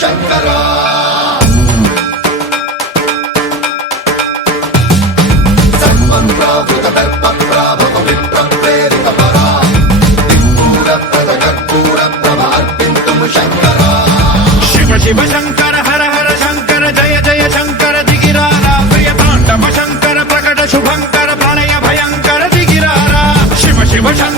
శంకర సన్మన్రావృత దర్ప ప్రాభవ విప్ర ప్రేరిత పరా దిక్పూర ప్రద కర్పూర ప్రభ అర్పింతుం శంకర శివ శివ శంకర హర హర శంకర జయ జయ శంకర దిగిరారా ప్రియ తాండవ శంకర ప్రకట శుభంకర ప్రణయ భయంకర దిగిరారా శివ శివ శంకర